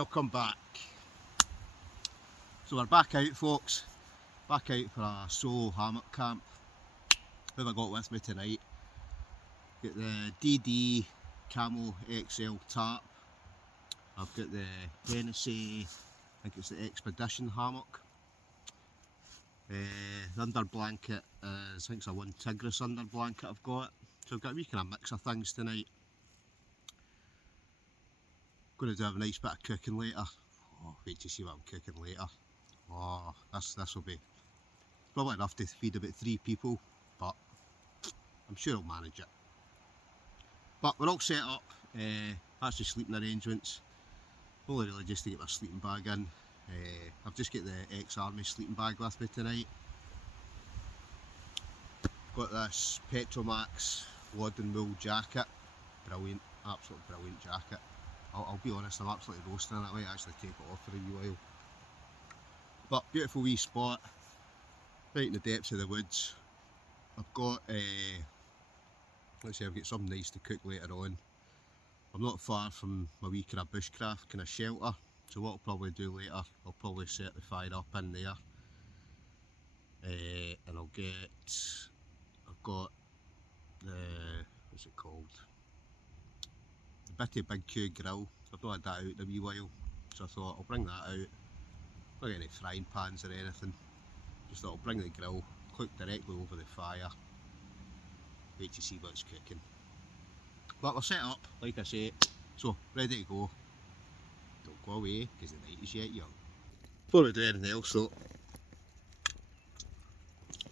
Welcome back. So we're back out, folks. Back out for a solo hammock camp. Who have I got with me tonight? Got the DD Camo XL tarp. I've got the Hennessy, I think it's the Expedition hammock. The under blanket is, I think it's a one Tigris under blanket I've got. So I've got a wee kind of mix of things tonight. Going to do a nice bit of cooking later. Oh, wait to see what I'm cooking later. Oh, this will be probably enough to feed about 3 people, but I'm sure I'll manage it. But we're all set up. That's the sleeping arrangements. Only really just to get my sleeping bag in. I've just got the ex-army sleeping bag with me tonight. Got this Petromax Wad and Wool jacket. Brilliant, absolutely brilliant jacket. I'll be honest, I'm absolutely roasting it. I might actually take it off for a wee while. But beautiful wee spot, right in the depths of the woods. I've got, let's say I've got something nice to cook later on. I'm not far from my wee kind of bushcraft kind of shelter. So what I'll probably do later, I'll probably set the fire up in there. And I've got the, what's it called? The Bitty Big Q grill. I've not had that out in a wee while. So I thought I'll bring that out. Not got any frying pans or anything. Just thought I'll bring the grill, cook directly over the fire. Wait to see what's cooking. But we're set up, like I say, so ready to go. Don't go away, because the night is yet young. Before we do anything else though,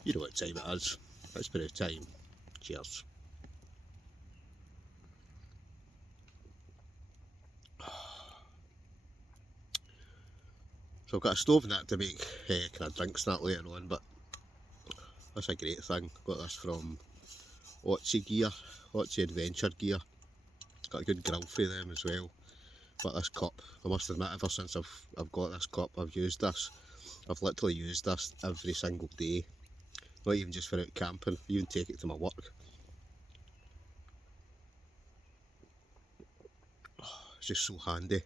you know what time it is. It's about time. Cheers. So I've got a stove and that to make kind of drinks and that later on, but that's a great thing. Got this from Otsy Gear, Otsy Adventure Gear. Got a good grill for them as well. But this cup, I must admit, ever since I've got this cup, I've used this. I've literally used this every single day. Not even just for out camping, I even take it to my work. Oh, it's just so handy.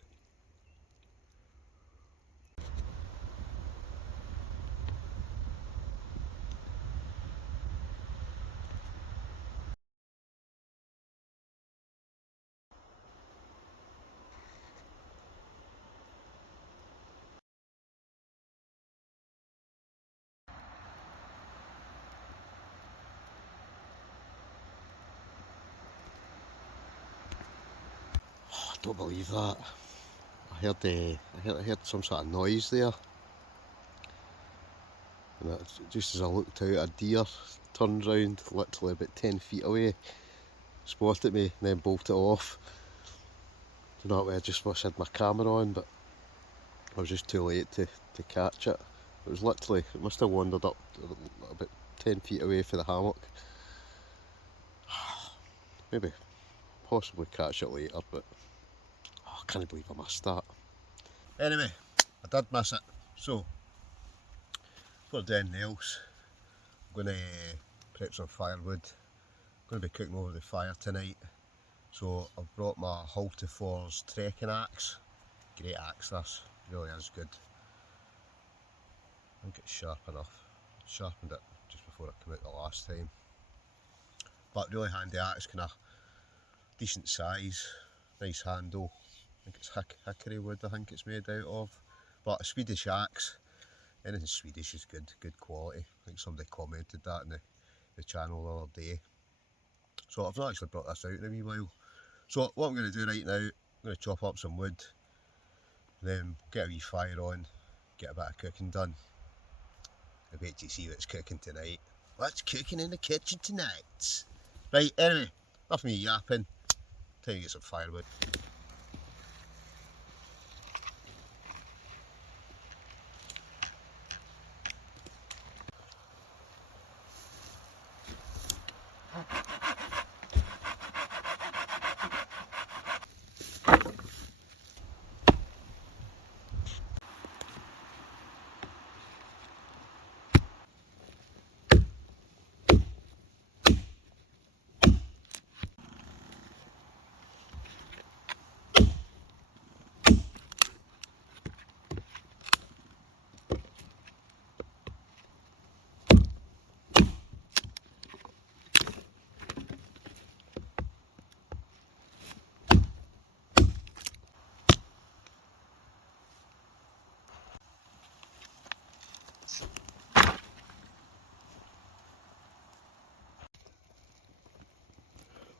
I don't believe that. I heard some sort of noise there. And just as I looked out, a deer turned round, literally about 10 feet away, spotted me and then bolted off. You know, I just wish I had my camera on, but I was just too late to catch it. It was literally, it must have wandered up about 10 feet away from the hammock. Maybe, possibly catch it later, but oh, I can't believe I missed that. Anyway, I did miss it. So, before doing anything else, I'm going to prep some firewood. I'm going to be cooking over the fire tonight. So I've brought my Haltifor's trekking axe. Great axe this, really is good. I think it's sharp enough. Sharpened it just before I came out the last time. But really handy axe, kind of decent size, nice handle. I think it's hickory wood I think it's made out of. But a Swedish axe, anything Swedish is good quality. I think somebody commented that in the channel the other day. So I've not actually brought this out in a wee while. So what I'm going to do right now, I'm going to chop up some wood, then get a wee fire on, get a bit of cooking done. I bet you see what's cooking tonight. What's cooking in the kitchen tonight? Right, anyway, enough of me yapping, time to get some firewood.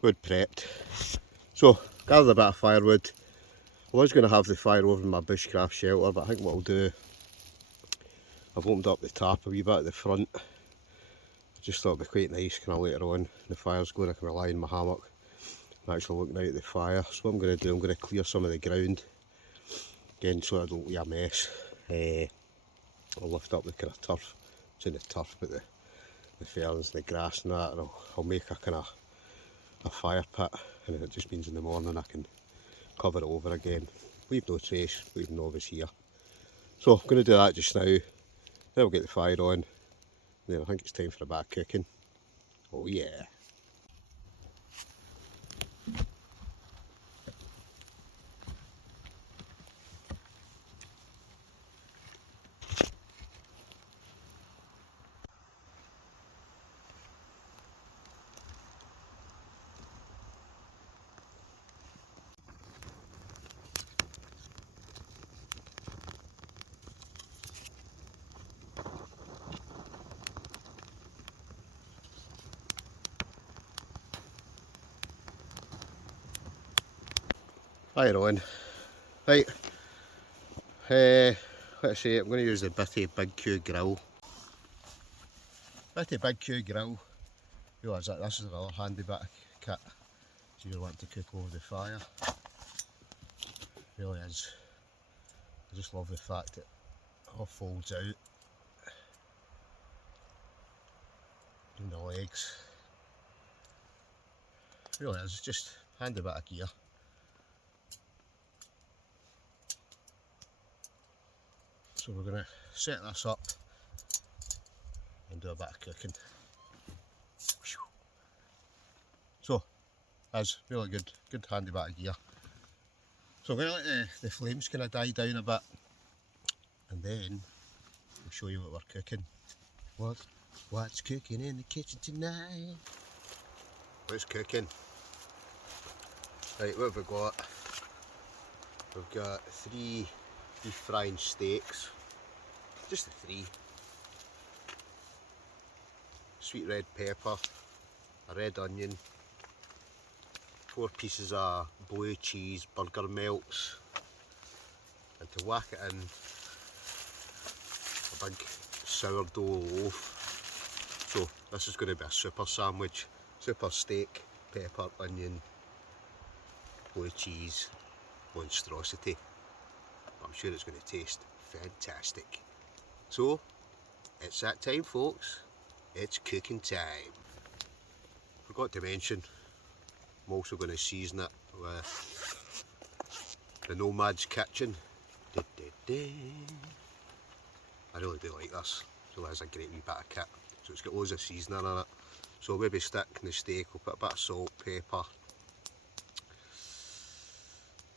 wood prepped. So, gathered a bit of firewood. I was going to have the fire over in my bushcraft shelter, but I think what I'll do, I've opened up the tarp a wee bit at the front. I just thought it'd be quite nice kind of later on. The fire's going, I can rely on my hammock and actually looking out at the fire. So what I'm going to do, I'm going to clear some of the ground again so I don't leave a mess. I'll lift up the kind of turf, it's in the turf, but the ferns and the grass and that, and I'll make a kind of a fire pit, and it just means in the morning I can cover it over again, leave no trace, leave no novice here. So I'm going to do that just now, then I'll get the fire on, and then I think it's time for a bit of cooking. Oh yeah. Fire on. Right, let's see, I'm going to use the Bitty Big Q grill. Bitty Big Q grill, realise that this is another handy bit of kit if you want to cook over the fire. Really is. I just love the fact that it all folds out. And the legs. Really is, just handy bit of gear. So we're going to set this up and do a bit of cooking. So, that's really good handy bit of gear. So I'm going to let the flames kind of die down a bit, and then I'll show you what we're cooking. What's cooking in the kitchen tonight? What's cooking? Right, what have we got? We've got 3 beef frying steaks, just the 3. Sweet red pepper, a red onion, 4 pieces of blue cheese burger melts, and to whack it in, a big sourdough loaf. So this is going to be a super sandwich, super steak, pepper, onion, blue cheese, monstrosity. I'm sure it's going to taste fantastic. So, it's that time folks, it's cooking time. Forgot to mention, I'm also going to season it with the Nomad's Kitchen. I really do like this, it really is a great wee bit of kit. So it's got loads of seasoning in it. So I'll maybe stick in the steak, I'll put a bit of salt, pepper.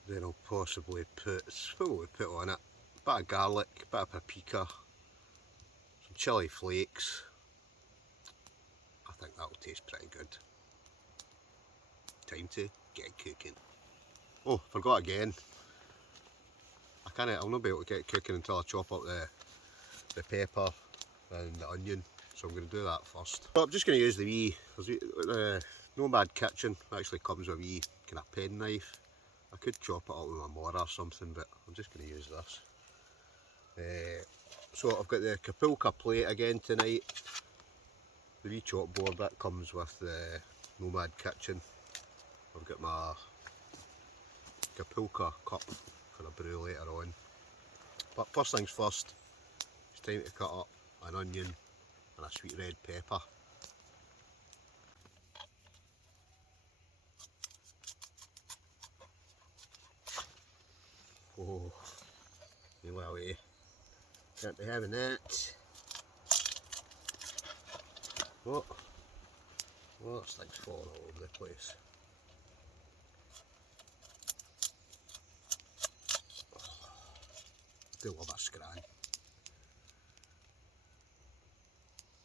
Then I'll possibly put, what will we put on it? A bit of garlic, a bit of paprika, some chilli flakes. I think that'll taste pretty good. Time to get cooking. Oh, forgot again. I'll not be able to get cooking until I chop up the pepper and the onion. So I'm going to do that first. But I'm just going to use the Nomad Kitchen. Actually comes with a wee kind of pen knife. I could chop it up with my mortar or something, but I'm just going to use this. So I've got the Capulca plate again tonight. The wee chop board that comes with the Nomad Kitchen. I've got my Capulca cup for a brew later on. But first things first, it's time to cut up an onion and a sweet red pepper. Oh, no way. Can't be having that. What? Well, this thing's falling all over the place. I do love a scran.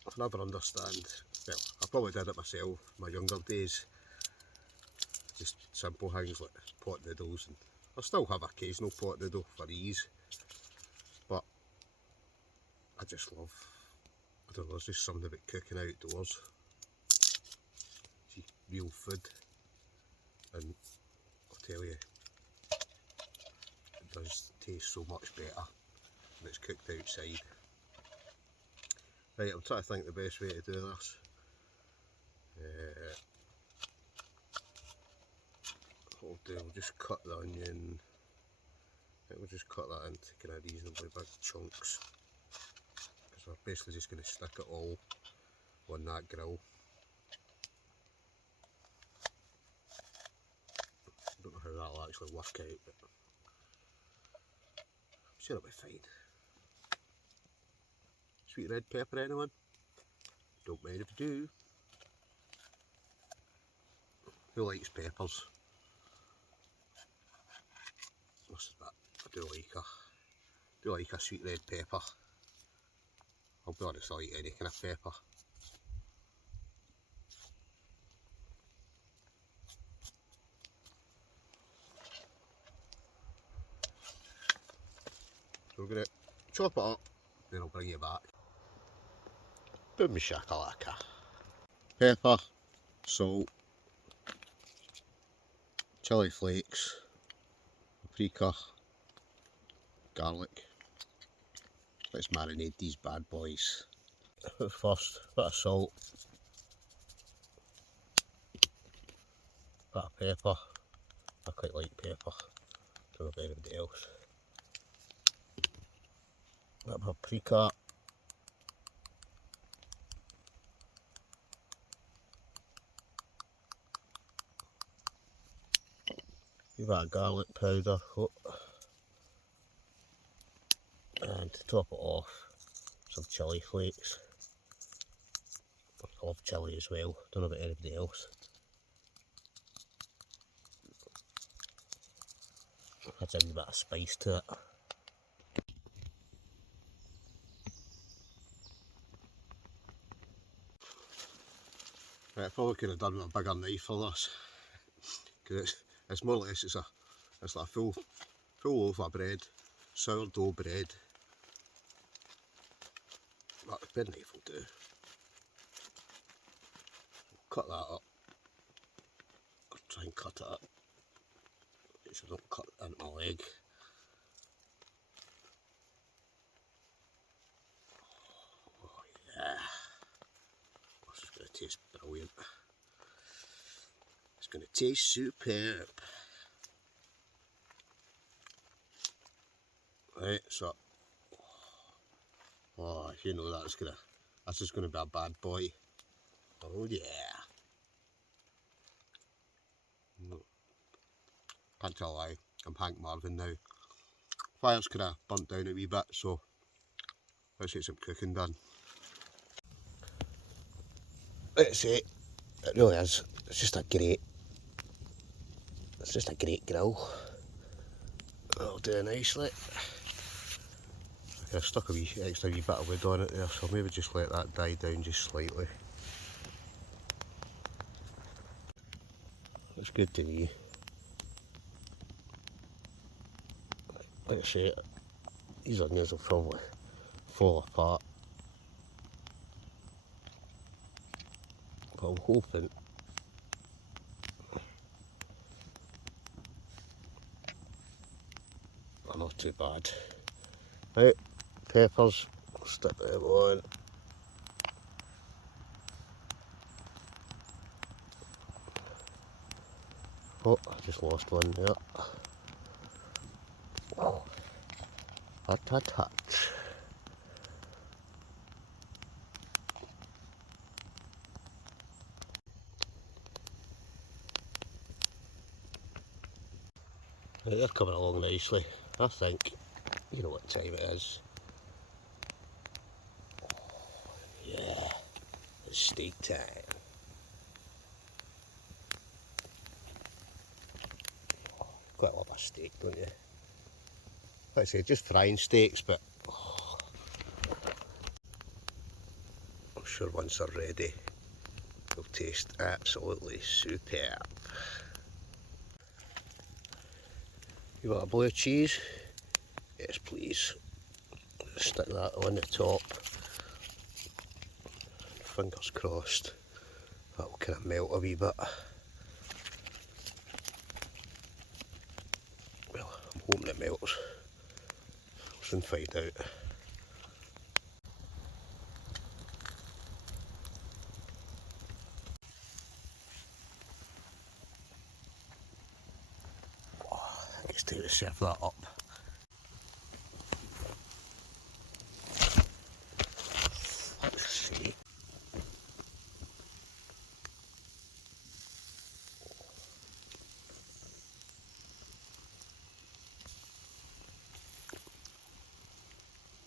I never understand. Well, I probably did it myself in my younger days. Just simple things like pot noodles, and I still have occasional pot noodle for ease. But I just love, I don't know, there's just something about cooking outdoors. See, real food. and I'll tell you, it does taste so much better when it's cooked outside. Right, I'm trying to think the best way to do this. What we'll do, we'll just cut the onion. I think we'll just cut that into kind of reasonably big chunks, because we're basically just going to stick it all on that grill. I don't know how that'll actually work out, but I'm sure it'll be fine. Sweet red pepper, anyone? Don't mind if you do. Who likes peppers? I do like a sweet red pepper. I'll be honest, I like any kind of pepper. So we're going to chop it up, then I'll bring you back. Boom shakalaka. Pepper, salt, chilli flakes, paprika, garlic. Let's marinate these bad boys. First, a bit of salt, a bit of pepper. I quite like pepper, don't know about anybody else. A bit of paprika. A bit of garlic powder. And to top it off, some chilli flakes. I love chilli as well, don't know about anybody else. Adds a wee bit of spice to it. Right, I probably could have done with a bigger knife for this, because it's more or less it's like a full loaf of bread, sourdough bread. But the big knife will do. Cut that up. I'll try and cut it up so I don't cut it into my leg. Oh yeah, this is going to taste brilliant. It's going to taste superb. Right, so oh, you know that's just gonna be a bad boy. Oh yeah. Can't tell a lie, I'm Hank Marvin now. Fire's kinda burnt down a wee bit, so let's get some cooking done. Let's see, it really is. It's just a great grill. It'll do nicely. I stuck a wee extra bit of wood on it there, so I'll maybe just let that die down just slightly. It's good to me. Like I say, these onions will probably fall apart, but I'm hoping they're not too bad. Right, peppers, stick them on. Oh, I just lost one there. Oh, a touch. Right, they're coming along nicely. I think, you know what time it is. Oh, yeah, it's steak time. Oh, quite love a steak, don't you? Like I say, just frying steaks, but oh, I'm sure once they're ready, they'll taste absolutely superb. You want a blue cheese? Yes, please. Stick that on the top. Fingers crossed. That'll kind of melt a wee bit. hoping it melts. We'll soon find out. Oh, I think it's time to serve that up. Let's see.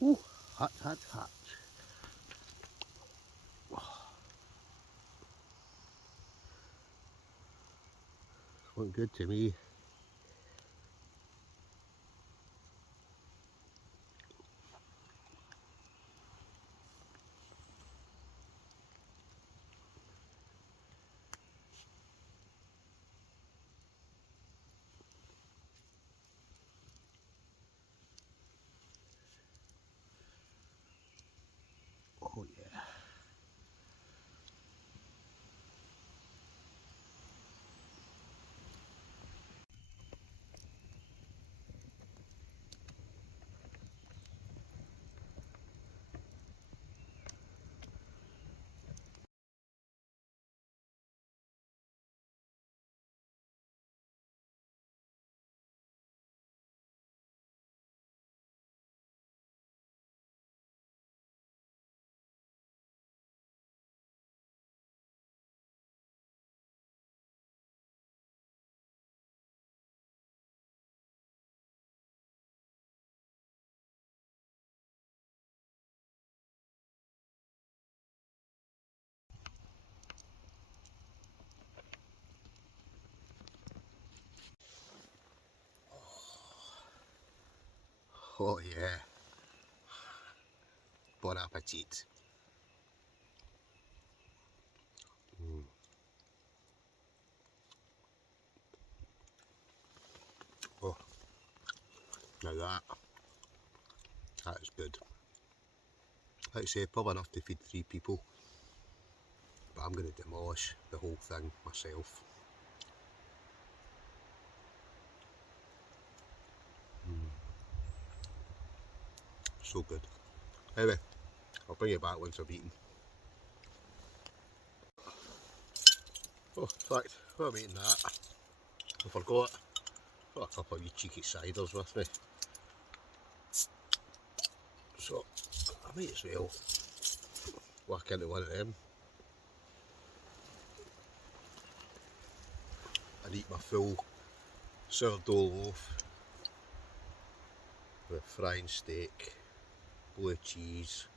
Ooh, hot, hot, hot. Looking good to me. Oh yeah. Oh yeah. Bon appetit. Oh, now that is good. Like I say, probably enough to feed 3 people, but I'm going to demolish the whole thing myself. So good. Anyway, I'll bring it back once I've eaten. Oh, in fact, while I'm eating that, I forgot, I've got a couple of wee cheeky ciders with me. So, I might as well whack into one of them and eat my full sourdough loaf with frying steak, blue cheese.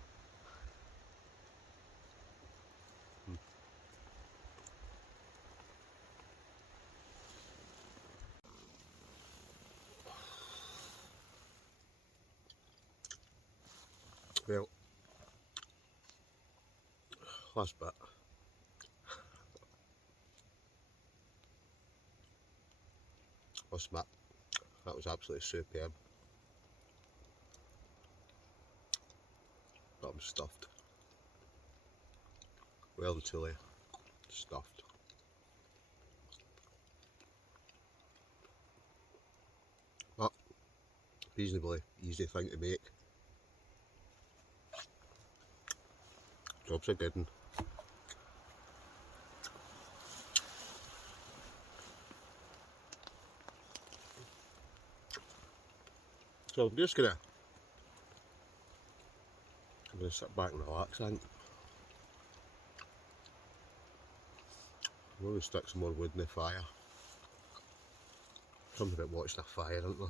Well, last bit. Last bit. That was absolutely superb. But I'm stuffed. Well and truly stuffed. But reasonably easy thing to make. Job's a good one. So I'm just gonna sit back and relax. I think I'm going to stick some more wood in the fire. Something about watching a fire, isn't there?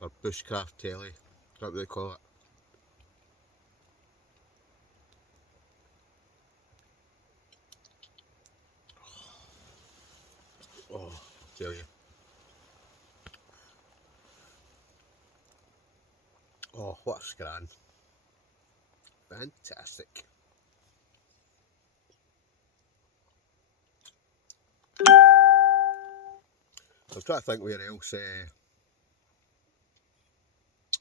Or bushcraft telly, is that what they call it? Oh, I tell you. Oh, what a scran. Fantastic. I'm trying to think where else I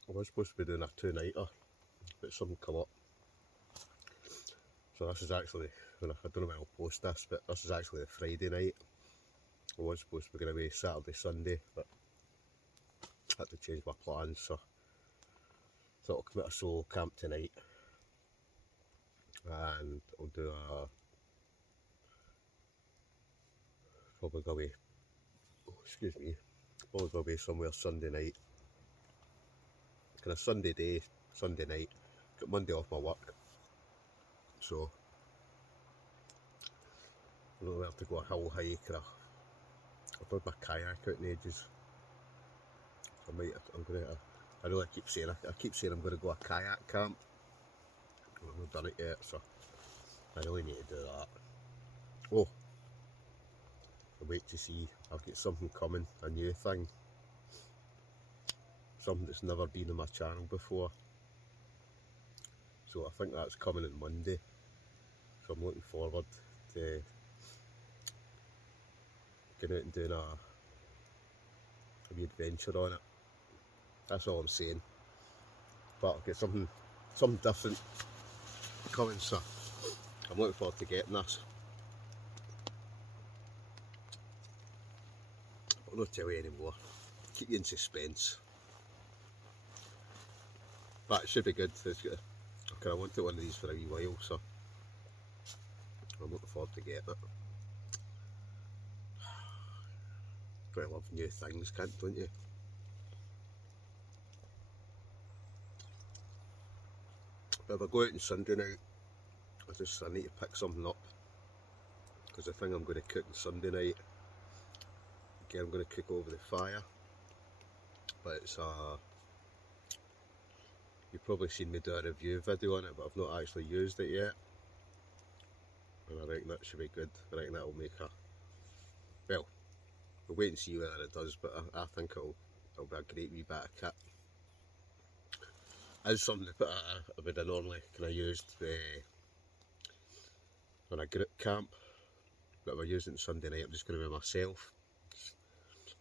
was supposed to be doing a 2-nighter, but something come up. So this is actually, I don't know when I'll post this, but this is actually the Friday night. I was supposed to be going away Saturday, Sunday, but had to change my plans, so thought I'll commit a solo camp tonight, and I'll do probably go away, probably go away somewhere Sunday night, kind of Sunday day, Sunday night, got Monday off my work, so I don't know where to go a hill hike, or I've done my kayak out in ages, so I really keep saying, I keep saying I'm going to go a kayak camp. I've not done it yet, so I really need to do that. Oh, I'll wait to see, I've got something coming, a new thing, something that's never been on my channel before, so I think that's coming on Monday, so I'm looking forward to getting out and doing a wee adventure on it. That's all I'm saying, but I'll get something different coming, so I'm looking forward to getting this. I'll not tell you anymore, keep you in suspense, but it should be good. I kind of wanted one of these for a wee while, so I'm looking forward to getting it. I love new things, don't you? But if I go out on Sunday night, I need to pick something up, because the thing I'm going to cook on Sunday night, again I'm going to cook over the fire, but it's you've probably seen me do a review video on it, but I've not actually used it yet, and I reckon that should be good. I reckon that'll make well, we'll wait and see whether it does, but I think it'll be a great wee bit of kit. It's something that I would have normally kind of used on a group camp, but we're using it Sunday night. I'm just going to be myself.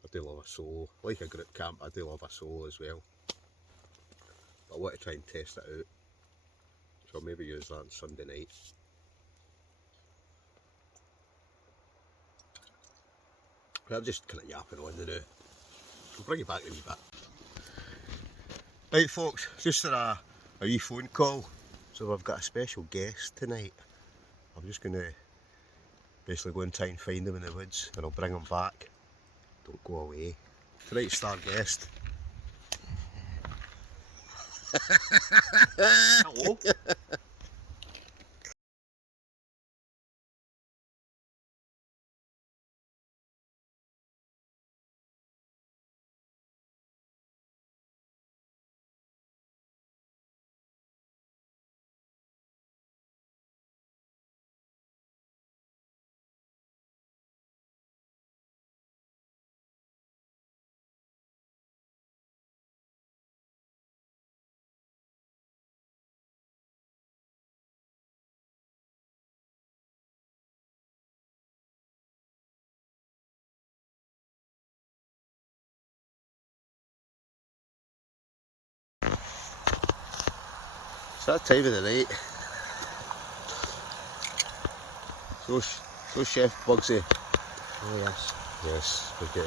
I do love a solo, like a group camp, I do love a solo as well, but I want to try and test it out, so I'll maybe use that on Sunday night. But I'm just kind of yapping on the now. I'll bring you back in a wee bit. Right folks, just a wee phone call. So we've got a special guest tonight. I'm just going to basically go and try and find him in the woods, and I'll bring him back. Don't go away. Tonight's star guest. Hello. It's that time of the night. So Chef Bugsy. Oh yes. Yes, we've got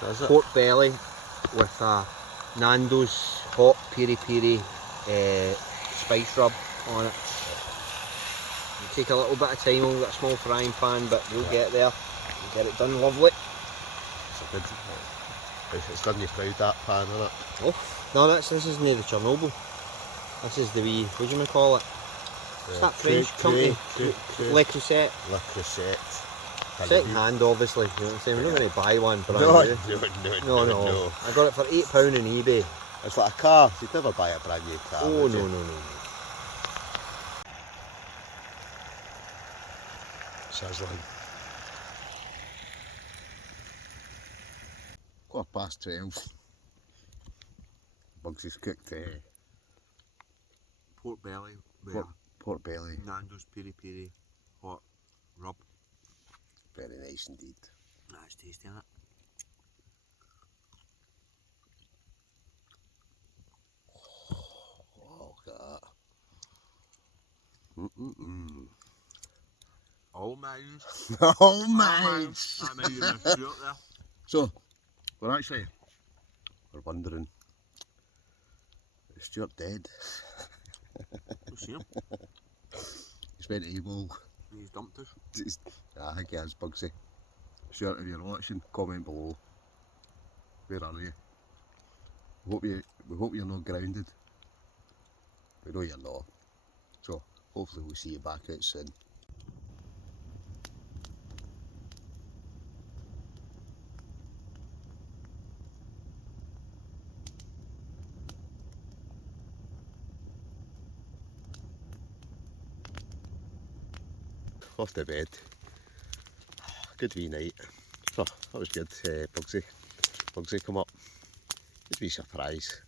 what is it? Pork belly with Nando's hot piri piri spice rub on it. It'll take a little bit of time. We've got a small frying pan, but we'll get there. We'll get it done lovely. It's a good. It's done you proud, that pan, isn't it? Oh no, this isn't the Chernobyl. This is the wee, what do you call it? What's that French company? Le Creuset. Le Creuset. Second hand, obviously. You know what I'm saying? We're not going to buy one brand new. No. I got it for £8 on eBay. It's like a car. You'd never buy a brand new car. Oh no. Sizzling. 12:15. Bugsy's cooked Pork belly. pork belly. Nando's piri piri hot rub. Very nice indeed. That's tasty, isn't it? Oh, look at that. All miles. Oh, miles. I made you miss out there. So, we're actually are wondering, is Stuart dead? We'll see him. He's went AWOL. He's dumped us. I think he has, Bugsy. Stuart, if you're watching, comment below. Where are you? We hope you're not grounded. We know you're not. So hopefully we'll see you back out soon. Off to bed. Good wee night. So that was good. Bugsy come up. Good wee surprise.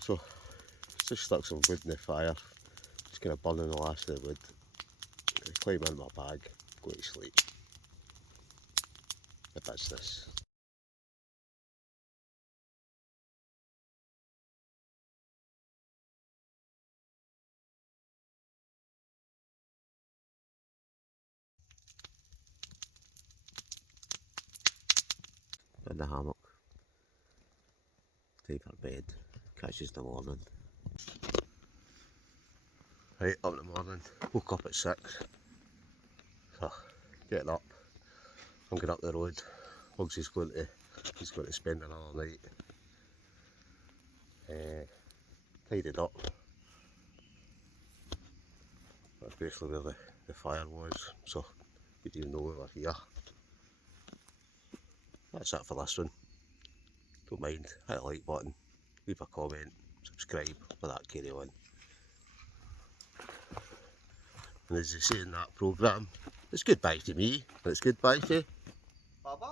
So just stuck some wood in the fire. Just kind of burning the last of the wood. Climb in my bag, go to sleep. The business. In the hammock. Time for bed. Catches in the morning. Right, up in the morning. Woke up at 6. So, getting up. I'm going up the road. Bugsy's going to spend another night. Tidied up. That's basically where the fire was, so we didn't even know we were here. That's it for this one. Don't mind, hit the like button, leave a comment, subscribe, with that carry on. And as they say in that programme, it's goodbye to me, but it's goodbye to... Bye bye.